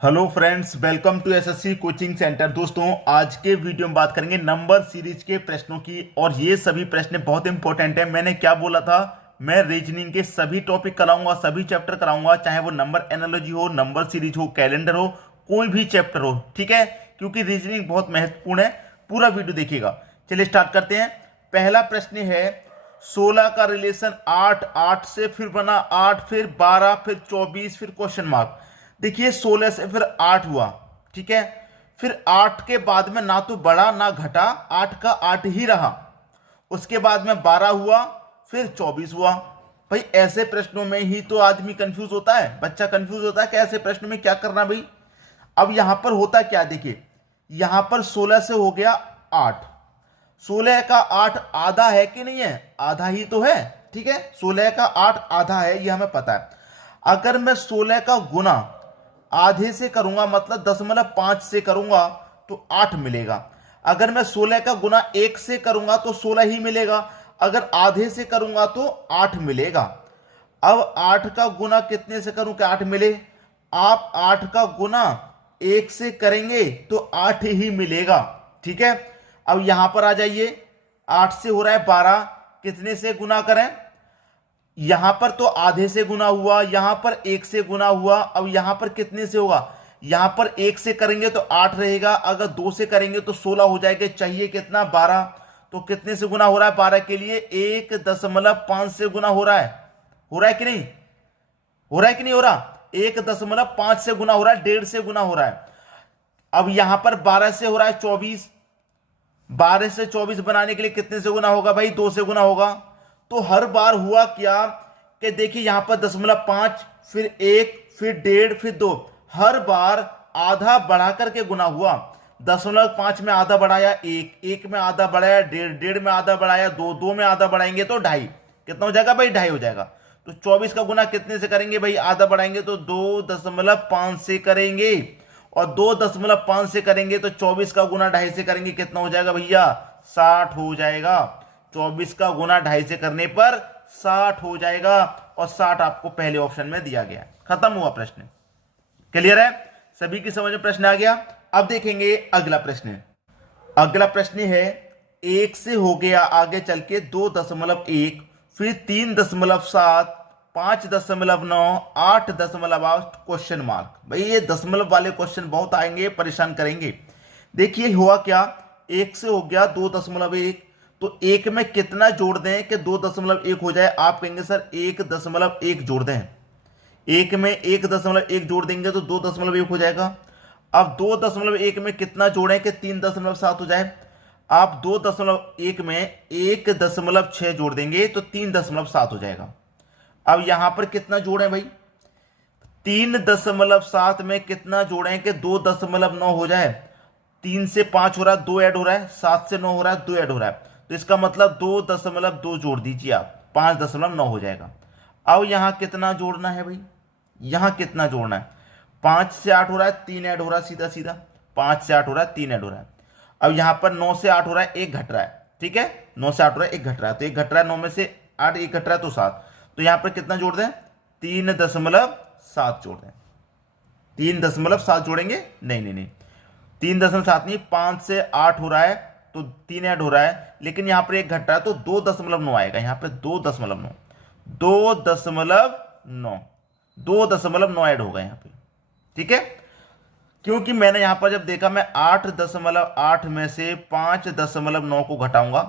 Hello friends, welcome to SSC coaching centre. दोस्तों, आज के वीडियो में बात करेंगे नंबर सीरीज के प्रश्नों की, और ये सभी प्रश्न बहुत इंपॉर्टेंट है। मैंने क्या बोला था, मैं रीजनिंग के सभी टॉपिक कराऊंगा, सभी चैप्टर कराऊंगा, चाहे वो नंबर एनालॉजी हो, नंबर सीरीज हो, कैलेंडर हो, कोई भी चैप्टर हो, ठीक है, क्योंकि रीजनिंग बहुत महत्वपूर्ण है। पूरा वीडियो देखिएगा। चलिए स्टार्ट करते हैं। पहला प्रश्न है, 16 का रिलेशन 8, 8 से फिर बना 8, फिर 12, फिर 24, फिर क्वेश्चन मार्क। देखिए 16 से फिर 8 हुआ, ठीक है। फिर 8 के बाद में ना तो बढ़ा ना घटा, 8 का 8 ही रहा। उसके बाद में 12 हुआ, फिर 24 हुआ। भाई ऐसे प्रश्नों में ही तो आदमी कंफ्यूज होता है, बच्चा कंफ्यूज होता है कि ऐसे प्रश्नों में क्या करना भाई। अब यहां पर होता क्या, देखिए यहां पर 16 से हो गया 8। 16 का 8 आधा है कि नहीं है, आधा ही तो है, ठीक है। 16 का 8 आधा है, यह हमें पता है। अगर मैं 16 का गुना आधे से करूंगा, मतलब 0.5 से करूंगा, तो 8 मिलेगा। अगर मैं 16 का गुना 1 से करूंगा तो 16 ही मिलेगा। अगर आधे से करूंगा तो 8 मिलेगा। अब 8 का गुना कितने से करूं कि 8 मिले? आप 8 का गुना 1 से करेंगे तो 8 ही मिलेगा, ठीक है। अब यहां पर आ जाइए, 8 से हो रहा है 12, कितने से गुना करें? यहां पर तो आधे से गुना हुआ, यहां पर 1 से गुना हुआ। अब यहां पर कितने से होगा? यहां पर 1 से करेंगे तो 8 रहेगा, अगर 2 से करेंगे तो 16 हो जाएगा। चाहिए कितना? 12। तो कितने से गुना हो रहा है 12 के लिए? 1.5 से गुना हो रहा है। हो रहा है कि नहीं? हो रहा है कि नहीं हो रहा? 1.5 से गुना हो रहा है, 1.5 से गुना हो रहा है। अब यहां पर 12 से हो रहा है 24। 12 से 24 बनाने के लिए कितने से गुना होगा भाई? 2 से गुना होगा। तो हर बार हुआ क्या कि देखिए यहां पर 0.5, फिर 1, फिर 1.5, फिर 2, हर बार आधा बढ़ा करके गुना हुआ। 0.5 में आधा बढ़ाया 1, 1 में आधा बढ़ाया 1.5, 1.5 में आधा बढ़ाया 2, 2 में आधा बढ़ाएंगे तो 2.5। कितना हो जाएगा भाई? 2.5 हो जाएगा। तो 24 का गुना कितने से करेंगे भाई? आधा बढ़ाएंगे तो 2.5 से करेंगे, और 2.5 से करेंगे तो 24 का गुना 2.5 से करेंगे, कितना हो जाएगा भैया? 60 हो जाएगा। 24 का गुना 2.5 से करने पर 60 हो जाएगा, और 60 आपको पहले ऑप्शन में दिया गया है। खत्म हुआ प्रश्न। क्लियर है? सभी की समझ में प्रश्न आ गया। अब देखेंगे अगला प्रश्न। अगला प्रश्न है, 1 से हो गया आगे चल के 2.1, फिर 3.7, 5.9, 8.8, क्वेश्चन मार्क। भाई ये दशमलव वाले क्वेश्चन बहुत आएंगे, परेशान करेंगे। देखिए हुआ क्या, 1 से हो गया 2.1, तो 1 में कितना जोड़ दें कि 2.1 हो जाए? आप कहेंगे सर 1.1 जोड़ दें। 1 में 1.1 जोड़ देंगे तो 2.1 हो जाएगा। अब 2.1 में कितना जोड़ें कि 3.7 हो जाए? आप 2.1 में 1.6 जोड़ देंगे तो 3.7 हो जाएगा। अब यहां पर कितना जोड़ें भाई? 3.7 में कितना जोड़ें कि 2.9 हो जाए? 3 से 5 हो रहा है, 2 ऐड हो रहा है, 7 से 9 हो रहा है, 2 ऐड हो रहा है, तो इसका मतलब 2.2 जोड़ दीजिए आप, 5.9 हो जाएगा। अब यहां कितना जोड़ना है भाई? यहां कितना जोड़ना है? 5 से 8 हो रहा है, 3 ऐड हो रहा है, सीधा सीधा 5 से 8 हो रहा है, 3 ऐड हो रहा है। अब यहां पर 9 से 8 हो रहा है, 1 घट रहा है, ठीक है। 9 से 8 हो रहा है, 1 घट रहा है, तो 1 घट रहा है, 9 में से 8 1 घट रहा है तो 7। तो यहां पर कितना जोड़ दें? 3.7 जोड़ दें। 3.7 जोड़ेंगे? नहीं नहीं नहीं, 3.7 नहीं, 5 से 8 हो रहा है तो 3 ऐड हो रहा है, लेकिन यहां पर 1 घट रहा है तो 2.9 आएगा। यहां पे 2.9, 2.9, 2.9 ऐड होगा यहां पे, ठीक है। क्योंकि मैंने यहां पर जब देखा, मैं 8.8 में से 5.9 को घटाऊंगा,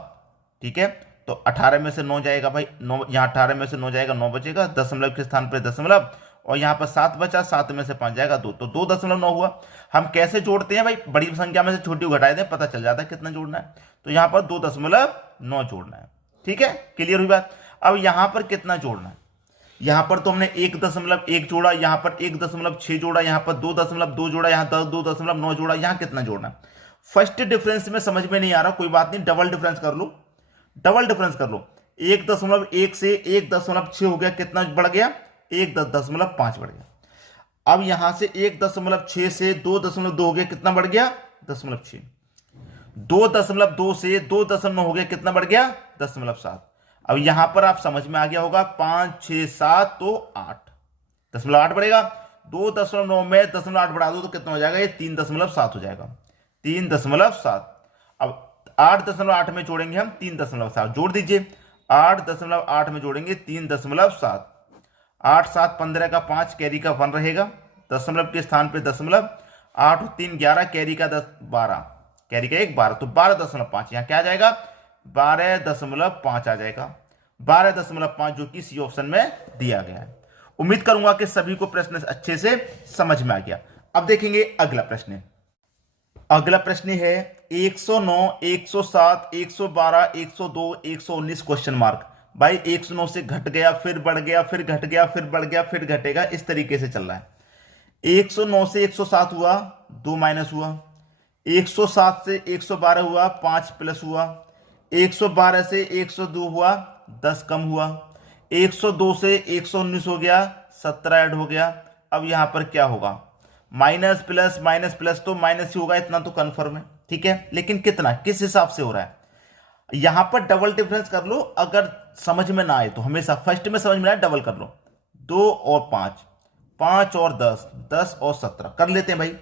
ठीक है, तो 18 में से 9 जाएगा भाई, 9 यहां 18 में से 9 जाएगा, 9 बचेगा, दशमलव के स्थान पर दशमलव, और यहां पर 7 बचा, 7 में से 5 जाएगा 2, तो 2.9 हुआ। हम कैसे जोड़ते हैं भाई? बड़ी संख्या में से छोटी को घटाए दें, पता चल जाता है कितना जोड़ना है। तो यहां पर 2.9 जोड़ना है, ठीक है। क्लियर हुई बात? अब यहां पर कितना जोड़ना है? यहां पर तो हमने 1.1 जोड़ा, यहां पर 1.6 जोड़ा, यहां पर 2.2 जोड़ा, यहां 2.9 जोड़ा, यहां कितना जोड़ना है? फर्स्ट डिफरेंस में समझ में नहीं आ रहा, कोई बात नहीं, डबल डिफरेंस कर लो, डबल डिफरेंस कर लो। 1.1 से 1.6 हो गया, कितना बढ़ गया? 1.5 बढ़ गया। अब यहां से 1.6 से 2.2 हो गया, कितना बढ़ गया? 0.6। 2.2 से 2.9 हो गया, कितना बढ़ गया? 0.7। अब यहां पर आप समझ में आ गया होगा, 5 6 7 तो 8, 8 बढ़ेगा। 2.9 में 0.8 बढ़ा दो तो कितना हो जाएगा, ये 3.7 हो जाएगा, 3.7। अब 8.8 में जोड़ेंगे हम 3.7, जोड़ दीजिए, 8.8 में जोड़ेंगे 3.7, 8 7 15 का 5, कैरी का 1 रहेगा, दशमलव के स्थान पे दशमलव, 8 और 3 11, कैरी का 10 12, कैरी का 1 12, तो 12.5 यहाँ क्या आ जाएगा, 12.5 आ जाएगा, 12.5 जो कि सी ऑप्शन में दिया गया है। उम्मीद करूंगा कि सभी को प्रश्न अच्छे से समझ में आ गया। अब देखेंगे अगला प्रश्न। अगला प्रश्न है 109, 107, 112, 102, 119 क्वेश्चन मार्क। भाई 109 से घट गया, फिर बढ़ गया, फिर घट गया, फिर बढ़ गया, फिर घटेगा, इस तरीके से चल रहा है। 109 से 107 हुआ, 2 माइनस हुआ, 107 से 112 हुआ, 5 प्लस हुआ, 112 से 102 हुआ, 10 कम हुआ, 102 से 119 हो गया, 17 ऐड हो गया। अब यहां पर क्या होगा, माइनस प्लस तो माइनस ही होगा, इतना तो कंफर्म है, ठीक है। लेकिन कितना, किस हिसाब से हो रहा है, यहां पर डबल डिफरेंस कर लो, अगर समझ में ना आए तो हमेशा फर्स्ट में समझ में आए डबल कर लो, 2 और 5, 5 और 10, 10 और 17 कर लेते हैं भाई।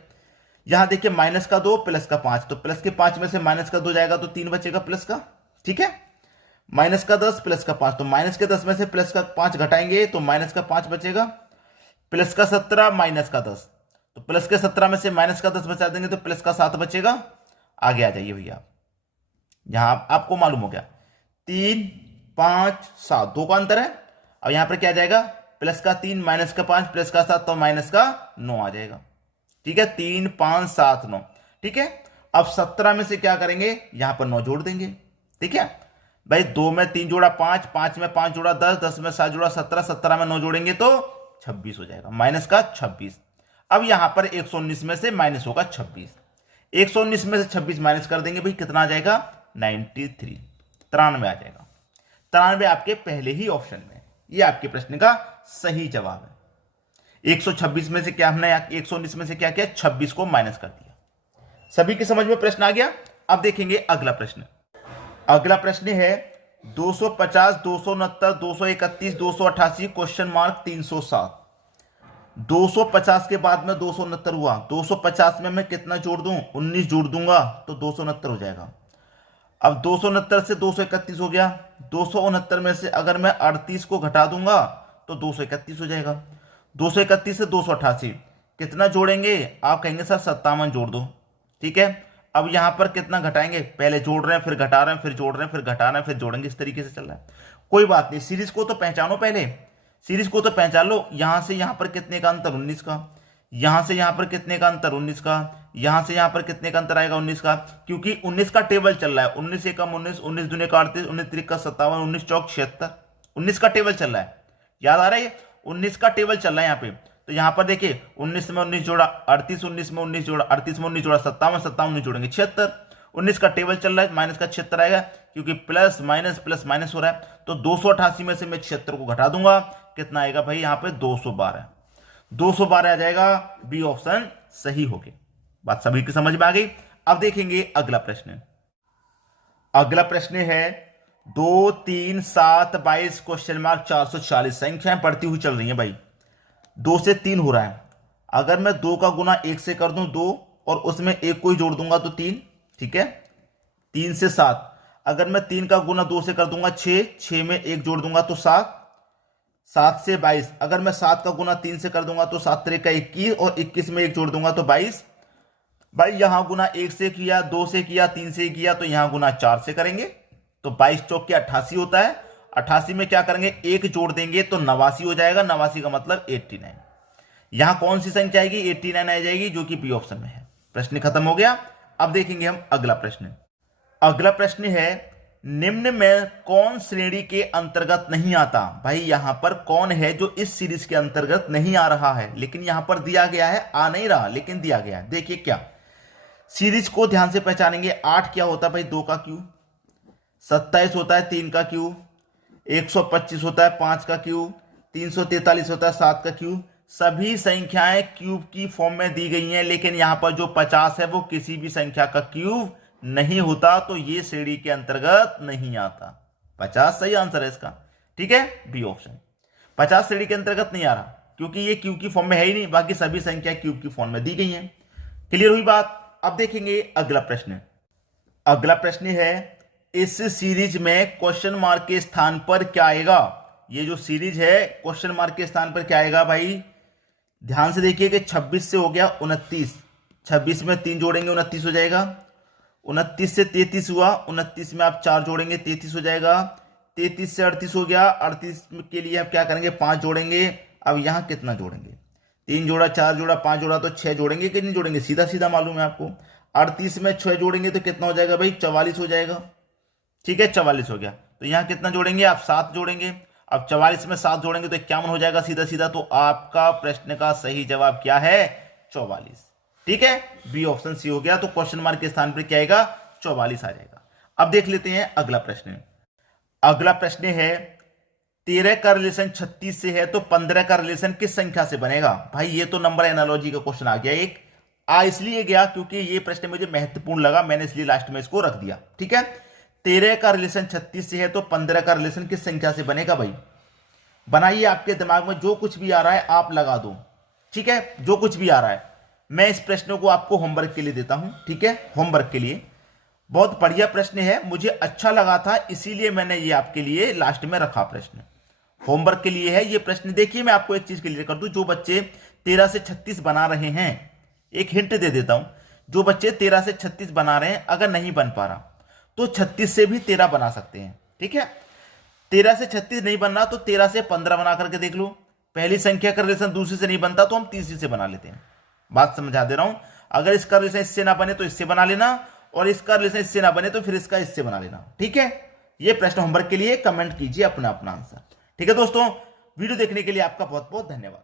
यहां देखिए माइनस का 2 प्लस का 5, तो प्लस के 5 में से माइनस का 2 जाएगा तो 3 बचेगा प्लस का, ठीक है। माइनस का 10 प्लस का 5, तो माइनस के 10 में से प्लस का 5 घटाएंगे तो माइनस का 5 बचेगा, प्लस का 17 माइनस का 10, तो प्लस के 17 में से माइनस का 10 बचा देंगे तो प्लस का 7 बचेगा। आगे आ जाइए भैया, यहां आपको मालूम हो गया 3 5 7 2 का अंतर है। अब यहां पर क्या आ जाएगा, प्लस का 3 माइनस का 5 प्लस का 7 तो माइनस का 9 आ जाएगा, ठीक है। 3 5 7 9, ठीक है। अब 17 में से क्या करेंगे, यहां पर 9 जोड़ देंगे, ठीक है भाई। 2 में 3 जोड़ा 5, 5 में 5 जोड़ा 10, 10 में 7 जोड़ा 17, 17 में 9 जोड़ेंगे तो 26 हो जाएगा, माइनस का 26। अब यहां पर 119 में से माइनस होगा 26, 119 में से 26 माइनस कर देंगे भाई, कितना आ जाएगा 93, 93 आ जाएगा। 93 आपके पहले ही ऑप्शन में, ये आपके प्रश्न का सही जवाब है। 126 में से क्या हमने 119 में से क्या किया, 26 को माइनस कर दिया। सभी की समझ में प्रश्न आ गया। अब देखेंगे अगला प्रश्न। अगला प्रश्न है 250, 269, 231, 288 क्वेश्चन मार्क 307। 250 के बाद में 269 हुआ, 250 में मैं कितना जोड़ दूं, 19 जोड़ दूंगा तो 269 हो जाएगा। अब 269 से 231 हो गया, 269 में से अगर मैं 38 को घटा दूंगा तो 231 हो जाएगा। 231 से 288 कितना जोड़ेंगे, आप कहेंगे सर 57 जोड़ दो, ठीक है। अब यहां पर कितना घटाएंगे, पहले जोड़ रहे हैं फिर घटा रहे हैं फिर जोड़ रहे हैं फिर घटा रहे हैं फिर जोड़ेंगे, इस तरीके से चल रहा है। कोई बात नहीं, सीरीज को तो पहचानो, पहले सीरीज को तो पहचान लो। यहां से यहां पर कितने का अंतर, 19 का, यहां से यहां पर कितने का अंतर, 19 का, यहां से यहां पर कितने का अंतर आएगा, 19 का, क्योंकि 19 का टेबल चल रहा है, 19 एकम 19, 19 दूनी का 38, 19 त्रिक का 57, 19 चौक 76, 19 का टेबल चल रहा है, याद आ रहा है, 19 का टेबल चल रहा है यहाँ पे। तो यहां पर देखिए 19 में 19 जोड़ा 38, 19 में 19 जोड़ा 38 में 19 जोड़ा 57, 57 19 जोड़ेंगे 76, 19 का टेबल चल रहा है, माइनस का 76 आएगा, क्योंकि प्लस माइनस हो रहा है। तो 288 में से मैं 76 को घटा दूंगा, कितना आएगा भाई यहाँ पे 212, 212 आ जाएगा, बी ऑप्शन सही हो गया। बात सभी की समझ में आ गई। अब देखेंगे अगला प्रश्न। अगला प्रश्न है 2 3 7 22 क्वेश्चन मार्क 440। संख्याएं बढ़ती हुई चल रही हैं भाई, 2 से 3 हो रहा है। अगर मैं 2 का गुना 1 से कर दूं 2 और उसमें 1 को ही जोड़ दूंगा तो 3, ठीक है। 3 से 7, अगर मैं 3 का गुना 2 से कर दूंगा 6, 6 में 1 जोड़ दूंगा तो 7, 7 से 22, अगर मैं 7 का गुना 3 से कर दूंगा तो 7 3 का 21 और 21 में 1 जोड़ दूंगा तो 22। भाई यहां गुना 1 से किया, 2 से किया, 3 से किया, तो यहां गुना 4 से करेंगे तो 22 चौक के 88 होता है। 88 में क्या करेंगे, 1 जोड़ देंगे तो 89 हो जाएगा, 89 का मतलब 89। यहां कौन सी संख्या आएगी, 89 आ जाएगी, जो कि बी ऑप्शन में है। प्रश्न खत्म हो गया। अब देखेंगे हम अगला प्रश्न। अगला प्रश्न है निम्न में कौन श्रेणी के अंतर्गत नहीं आता। भाई यहां पर कौन है जो इस सीरीज के अंतर्गत नहीं आ रहा है, लेकिन यहां पर दिया गया है, आ नहीं रहा लेकिन दिया गया है। देखिए क्या, सीरीज को ध्यान से पहचानेंगे। 8 क्या होता है भाई, 2 का क्यूब, 27 होता है 3 का क्यूब, 125 होता है 5 का क्यूब, 343 होता है 7 का क्यूब। सभी संख्याएं क्यूब की फॉर्म में दी गई हैं, लेकिन यहां पर जो 50 है वो किसी भी संख्या का क्यूब नहीं होता, तो ये श्रेणी के अंतर्गत नहीं आता। 50 सही आंसर है इसका, ठीक है, बी ऑप्शन। 50 श्रेणी के अंतर्गत नहीं आ रहा। क्योंकि ये क्यूब की फॉर्म में है ही नहीं, बाकी सभी संख्या क्यूब की फॉर्म में दी गई हैं। क्लियर हुई बात। अब देखेंगे अगला प्रश्न। अगला प्रश्न है, इस सीरीज में क्वेश्चन मार्क के स्थान पर क्या आएगा। ये जो सीरीज है क्वेश्चन मार्क के स्थान पर क्या आएगा भाई, ध्यान से देखिए कि 26 से हो गया 29, 26 में 3 जोड़ेंगे 29 हो जाएगा, 29 से 33 हुआ, 29 में आप 4 जोड़ेंगे 33 हो जाएगा, 33 से 38 हो गया, 38 के लिए आप क्या करेंगे 5 जोड़ेंगे। अब यहां कितना जोड़ेंगे, 3 जोड़ा 4 जोड़ा 5 जोड़ा तो 6 जोड़ेंगे कि नहीं जोड़ेंगे, सीधा सीधा मालूम है आपको। 38 में 6 जोड़ेंगे तो कितना हो जाएगा भाई 44 हो जाएगा। ठीक है 44 हो गया, तो यहां कितना जोड़ेंगे आप 7 जोड़ेंगे। अब 44 में 7 जोड़ेंगे तो 51 हो जाएगा सीधा सीधा। तो आपका प्रश्न का सही जवाब क्या है 44। ठीक है, बी ऑप्शन सी हो गया। तो क्वेश्चन मार्क के स्थान पर क्या आएगा 44 आ जाएगा। अब देख लेते हैं अगला प्रश्न। अगला प्रश्न है, 13 का रिलेशन 36 से है तो 15 का रिलेशन किस संख्या से बनेगा। भाई ये तो नंबर एनालॉजी का क्वेश्चन आ गया। एक इसलिए गया क्योंकि ये प्रश्न मुझे महत्वपूर्ण लगा, मैंने इसलिए लास्ट में इसको रख दिया। ठीक है, 13 का रिलेशन 36 से है तो 15 का रिलेशन किस संख्या से बनेगा। भाई बनाइए, आपके दिमाग में जो कुछ भी आ रहा है आप लगा दो। ठीक है, जो कुछ भी आ रहा है। मैं इस प्रश्न को आपको होमवर्क के लिए देता हूं। ठीक है, होमवर्क के लिए बहुत बढ़िया प्रश्न है, मुझे अच्छा लगा था इसीलिए मैंने ये आपके लिए लास्ट में रखा प्रश्न। होमवर्क के लिए है ये प्रश्न। देखिए मैं आपको एक चीज क्लियर कर दूं, जो बच्चे 13 से 36 बना रहे हैं, एक हिंट दे देता हूं, जो बच्चे 13 से 36 बना रहे हैं अगर नहीं बन पा रहा तो 36 से भी 13 बना सकते हैं। ठीक है, 13 से 36 नहीं बनना तो 13 से 15 बना करके देख लो। पहली संख्या का रिलेशन दूसरी से नहीं बनता तो हम तीसरी से बना लेते हैं। बात समझा दे रहा हूं, अगर इसका रिलेशन इससे ना बने तो इससे बना लेना, और इसका रिलेशन इससे ना बने तो फिर इसका इससे बना लेना। ठीक है, ये प्रश्न होमवर्क के लिए कमेंट कीजिए अपना अपना आंसर। ठीक है दोस्तों, वीडियो देखने के लिए आपका बहुत बहुत धन्यवाद।